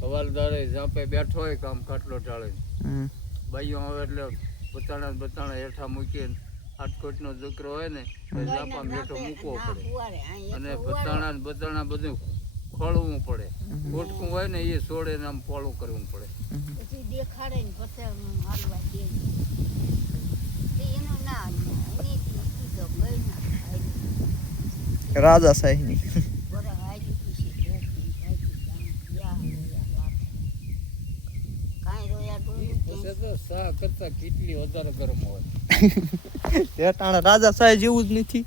હવાલદારે ઝાંપે બેઠો હોય કામ ખાટલો ટાળે બાઈઓ આવે એટલે બતાણા હેઠા મૂકીને હાટકોટનો દીકરો હોય ને તો ઝાપા હેઠો મૂકવો પડે અને બતાણા બધું ખોળવું પડે. ગોટકું હોય ને એ છોડે ને આમ પોળું કરવું પડે. પછી દેખાડે ને પછી હાલવા દે. એનું ના રાજા સાહેબની સા કરતા કેટલી વધારે ગરમ હોય. રાજા સાહેબ જેવું જ નથી.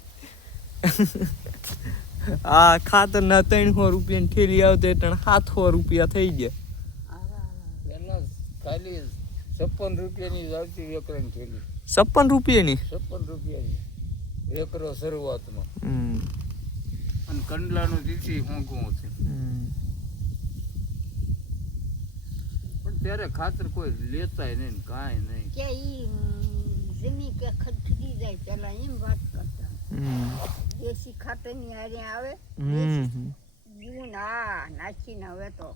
આ ખાતર ના 300 રૂપિયાની થેલી આવતી એટલે 700 રૂપિયા થઈ ગયા. પેલા ખાલી 56 રૂપિયાની જ આવતી એકરની થેલી. 56 રૂપિયાની 56 રૂપિયાની એકરો શરૂઆતમાં. અને કંડલાનું દીથી હોંગું હતું. પણ ત્યારે ખાતર કોઈ લેતાય નહીં કાંઈ નહીં. કે ઈ જમીન કે ખરી જાય પેલા એમ વાત કરતા. દેશી ખાતરની હારે આવે જીવું ના નાખીને હવે તો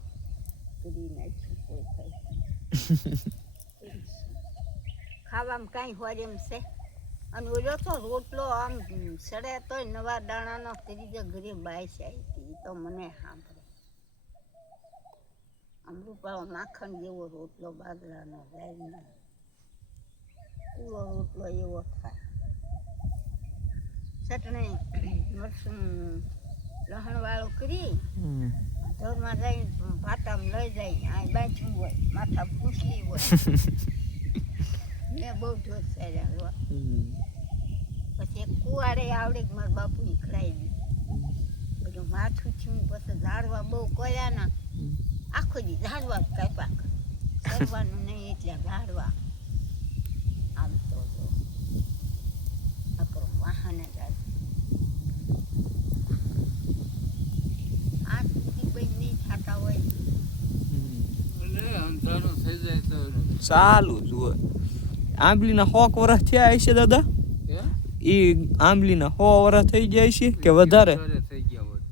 કરી નાખ્યું કોઈ થાય. ખાવામાં કાંઈ હોય એમ છે. અને ઓલો તો રોટલો આમ સડે તોય નવા દાણાનો ત્રીજે ઘરે બાઈસ આવી હતી. તો મને સાંભળે આમ રૂપાળો માખણ જેવો રોટલો બાજરાનો જાય પૂરો રોટલો એવો થાય. ચટણી મરચું લસણ વાળું કરી ઢોરમાં જઈને ભાટામાં લઈ જાય. આ બાંધ્યું હોય માથા પૂછલી હોય. મેં બહુ ઢોર સાર્યા. પછી એક કુવાડે આવડે કે મારા બાપુ ખડાવી દીધું. બધું માથું થયું. પછી ઝાડવા બહુ કર્યા ના આખો દી ઝાડવા કાપ્યા. કરવાનું નહીં એટલે ઝાડવા આમ તો અકરો વાહને જાય. આ સુધી બંધ નહીં થતા હોય અંધારું થઈ જાય તો ચાલુ જ હોય. આંબલીના 100 વર્ષ થયા હશે દાદા? એ આંબલીના 100 વર્ષ થઈ જાય છે કે વધારે થઈ ગયા હોય.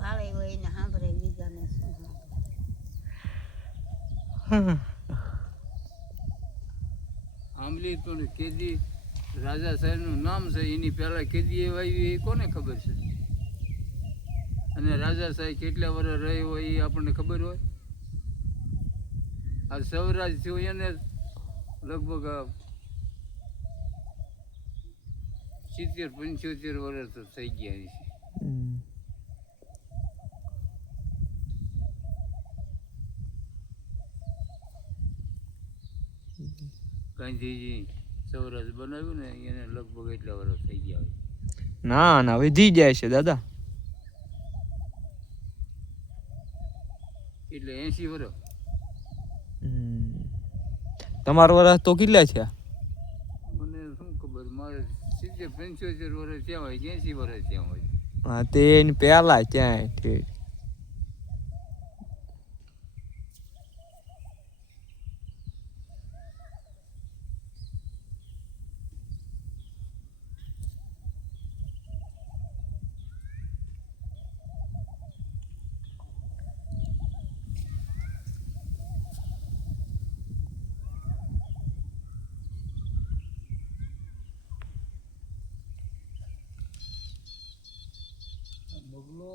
ભાડે હોય ને સાંભળે બીજાને શું. આંબલી તો કેદી રાજા સાહેબનું નામ છે. એની પહેલા કેદી આવી એ કોને ખબર છે? અને રાજા સાહેબ કેટલા વર્ષ રહ્યો હોય એ આપણને ખબર હોય? આ સૌરાજ થયું એને લગભગ 70-75 વર્ષ તો થઈ ગયા છે. ગાંધીજી સૌરાજ બનાવ્યું ને એને લગભગ એટલા વર્ષ થઈ ગયા હોય. ના વધી જાય છે દાદા. એટલે 80 વર્ષ. તમારા વર્ષ તો કેટલા છે? મને શું ખબર. મારે 70-75 વર્ષ થયા હોય 80 વર્ષ થયા હોય. હા તે એની પહેલા ત્યાં ઠીક. બગલો